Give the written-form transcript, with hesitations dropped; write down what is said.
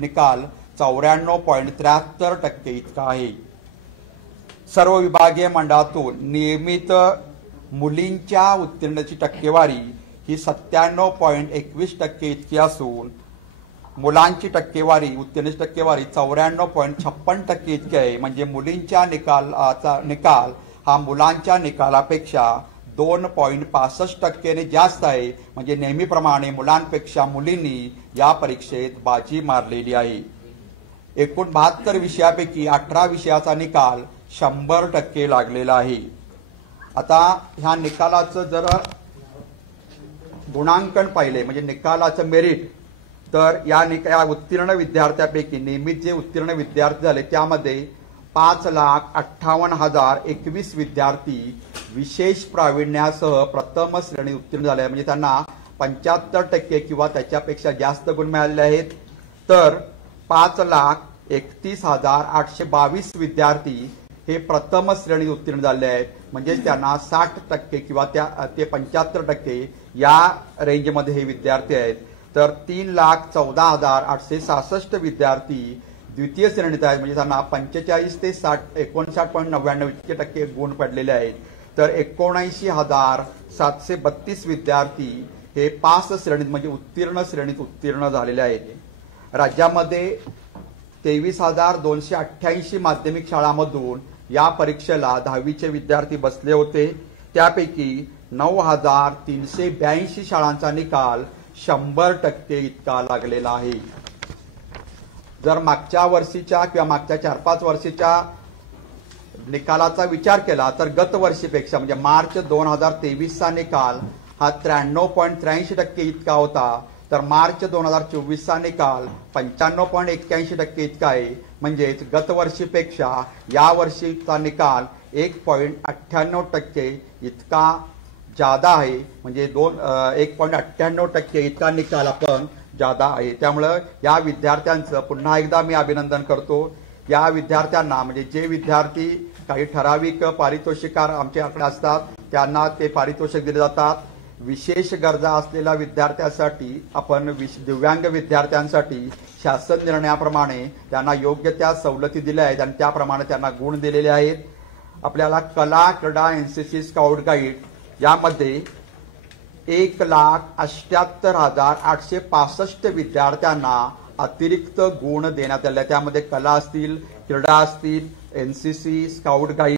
निकाल 94.73% इतका आहे। सर्व विभागीय मंडळातून नियमित मुलींच्या उत्तीर्णतेची टक्केवारी ही 97.21% इतकी असून मुलांची टक्केवारी उत्तीर्णतेची टक्केवारी 94.56% इतकी आहे। म्हणजे मुलींच्या निकाल हा मुलांच्या निकालापेक्षा 2.65% जास्त आहे। म्हणजे नेहमीप्रमाणे मुलांपेक्षा मुलींनी या परीक्षेत बाजी मारलेली आहे। एकूण 72 विषयापैकी 18 विषयाचा निकाल 100% लागलेला आहे। आता ह्या निकालाचं जर गुणांकन पाहिले म्हणजे निकालाचं मेरिट तर या उत्तीर्ण विद्यार्थ्यांपैकी नियमित जे उत्तीर्ण विद्यार्थी झाले त्यामध्ये 5,58,021 विद्यार्थी विशेष प्रावीण्यासह प्रथम श्रेणी उत्तीर्ण झाले म्हणजे त्यांना 75% किंवा त्याच्यापेक्षा जास्त गुण मिळाले आहेत। तर 5,31,822 विद्यार्थी हे प्रथम श्रेणी उत्तीर्ण झाले आहेत म्हणजे त्यांना 60% किंवा ते 75% या रेंजमध्ये हे विद्यार्थी आहेत। तर 3,14,866 विद्यार्थी द्वितीय श्रेणीत आहेत म्हणजे त्यांना 45 ते 59.99% गुण पडलेले आहेत। तर 79,732 विद्यार्थी हे पास श्रेणीत म्हणजे उत्तीर्ण श्रेणीत उत्तीर्ण झालेले आहेत। राज्यामध्ये 23,288 माध्यमिक शाळांमधून या परीक्षेला 10वीचे विद्यार्थी बसले होते। त्यापैकी 9,382 शाळांचा निकाल 100% इतका लागलेला आहे। जर मागच्या वर्षीच्या किंवा मागच्या 4-5 वर्षीच्या निकालाचा विचार केला तर गत वर्षीपेक्षा म्हणजे मार्च 2023चा निकाल हा 93.83% इतका होता। तर मार्च 2024चा निकाल 95.81% इतका आहे। म्हणजेच गत वर्षीपेक्षा या वर्षीचा निकाल 1.98% इतका जादा आहे। म्हणजे 1.98% इतका निकाल आपण जादा आहे। त्यामुळे या विद्यार्थ्यांचं पुन्हा एकदा मी अभिनंदन करतो। या विद्यार्थ्यांना म्हणजे जे विद्यार्थी काही ठराविक पारितोषिकार आमच्याकडे असतात त्यांना ते पारितोषिक दिले जातात। विशेष गरजा असलेल्या विद्यार्थ्यांसाठी आपण दिव्यांग विद्यार्थ्यांसाठी शासन निर्णयाप्रमाणे त्यांना योग्य त्या सवलती दिल्या आहेत आणि त्याप्रमाणे त्यांना गुण दिलेले आहेत। आपल्याला कला क्रीडा एनसीसी स्काउट गाईड यामध्ये 1,78,865 विद्यार्थ्यांना अतिरिक्त गुण देण्यात आले। त्यामध्ये कला असतील, क्रीडा असतील, एनसीसी, स्काउट गाईड